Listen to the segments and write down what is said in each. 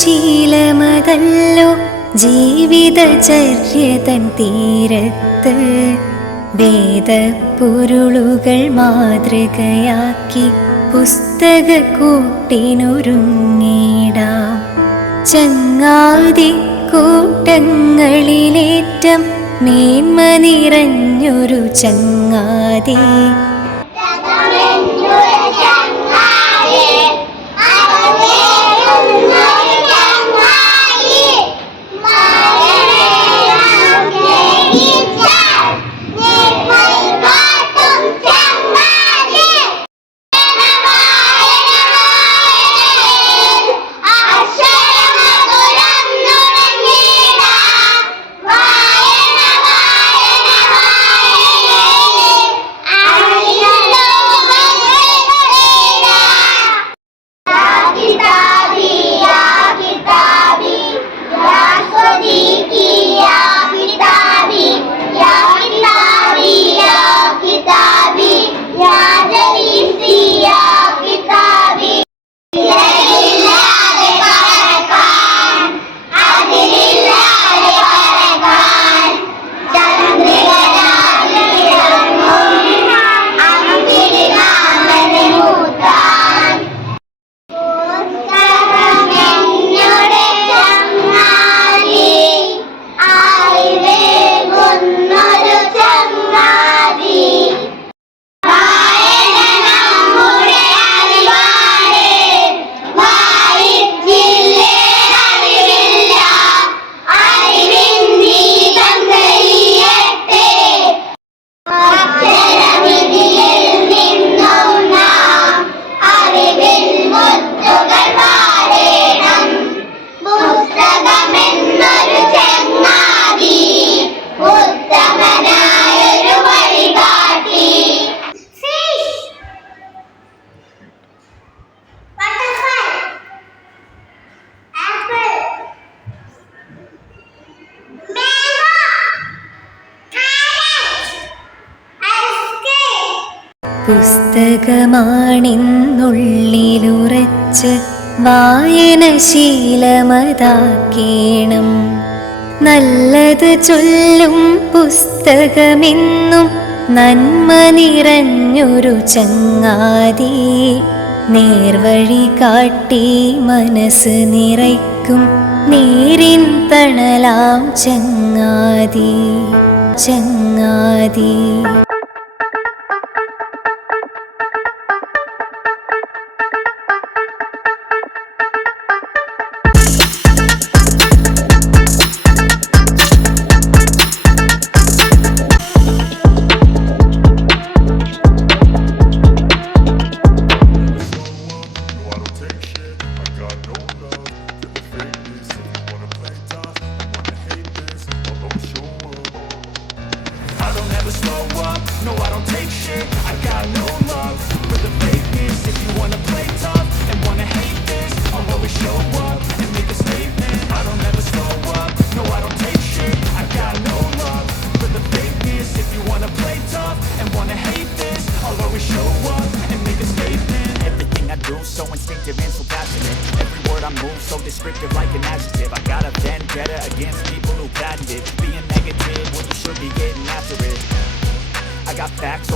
ശീലമതല്ലോ ജീവിതചര്യ തൻ തീരത്ത്. വേദപ്പൊരുളുകൾ മാതൃകയാക്കി പുസ്തകക്കൂട്ടിനൊരുങ്ങിടാം. ചങ്ങാതി കൂട്ടങ്ങളിലേറ്റം മേന്മ നിറഞ്ഞൊരു ചങ്ങാതി. പുസ്തകമാണിന്നുള്ളിലുറച്ച് വായനശീലമതാക്കേണം. നല്ലത് ചൊല്ലും പുസ്തകമെന്നും നന്മ നിറഞ്ഞൊരു ചങ്ങാതി. നേർവഴി കാട്ടി മനസ്സ് നിറയ്ക്കും നേരിൻ തണലാം ചങ്ങാതി. ചങ്ങാതി No, I don't take shit. I got no love for the fakeness. If you wanna play tough and wanna hate this, I'll always show up and make a statement. I don't ever slow up. No, I don't take shit. I got no love for the fakeness. If you wanna play tough and wanna hate this, I'll always show up and make a statement. Everything I do so instinctive and so passionate. Every word I move so descriptive like an adjective. I got a vendetta against people who patented being negative when you should be getting after it. I got facts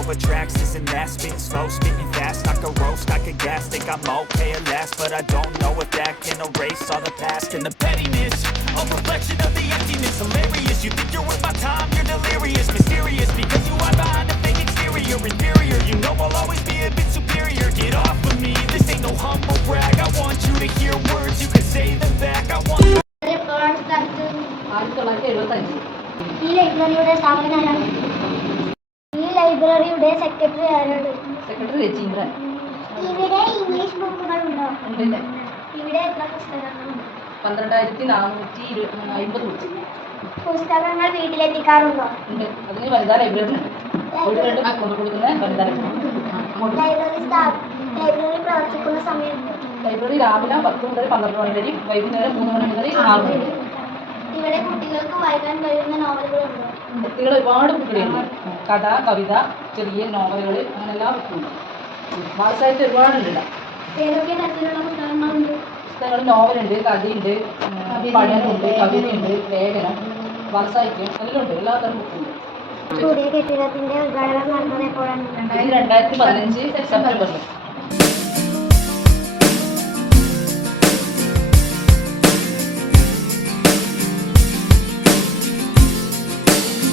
over tracks, this and that. Spitting slow, spitting fast, I could roast, I could gas. Think I'm okay at last, but I don't know if that can erase all the past. And the pettiness, a reflection of the emptiness. Hilarious, you think you're worth my time, you're delirious. Mysterious, because you are behind a fake exterior. Inferior, you know I'll always be a bit superior. Get off of me, this ain't no humble brag. I want you to hear words, you can say them back. I want you. ഈ ലൈബ്രറിയുടെ സ്ഥാപകനാണ്. ഈ ലൈബ്രറിയുടെ secretary ആരാണ്? Secretary രചീന്ദ്രൻ. ഇവിടെ English ബുക്കുകൾ ഉണ്ടോ? ഇവിടെ എത്ര പുസ്തകങ്ങളുണ്ട്? 12,450 ബുക്സ്. പുസ്തകങ്ങൾ വീട്ടിലെത്തിക്കാറുണ്ടോ? ഉണ്ട്. അതിന് വനിതാ ലൈബ്രറി ഉണ്ട്. കൊടുക്കുന്ന വനിതാ ലൈബ്രറി പ്രവർത്തിക്കുന്ന സമയത്ത് ലൈബ്രറി രാവിലെ 10 മുതൽ 12 മണി വരെയും വൈകുന്നേരം 3 മണി മുതൽ 6 മണി വരെ. ഇവിടെ കുട്ടികൾക്ക് വായിക്കാൻ കഴിയുന്ന നോവലുകളുണ്ടോ? കുട്ടികൾ ഒരുപാട് ബുക്കുകളുണ്ട്. കഥ, കവിത, ചെറിയ നോവലുകൾ, അങ്ങനെ എല്ലാ ബുക്കുണ്ട്. വാട്സായിട്ട് ഒരുപാടുണ്ട്. ഏതൊക്കെ തരത്തിലുള്ള പുസ്തകങ്ങളുണ്ട്? പുസ്തകങ്ങൾ നോവലുണ്ട്, കഥയുണ്ട്, പഠനമുണ്ട്, കവിതയുണ്ട്, ലേഖനം, വർഷായിക്കും എല്ലാം ഉണ്ട്. എല്ലാ തരം ബുക്കുണ്ട്. പുതിയ കെട്ടിടത്തിന്റെ ഉദ്ഘാടനം നടന്നത് എപ്പോഴാണ്? 2015 സെപ്റ്റംബറിൽ.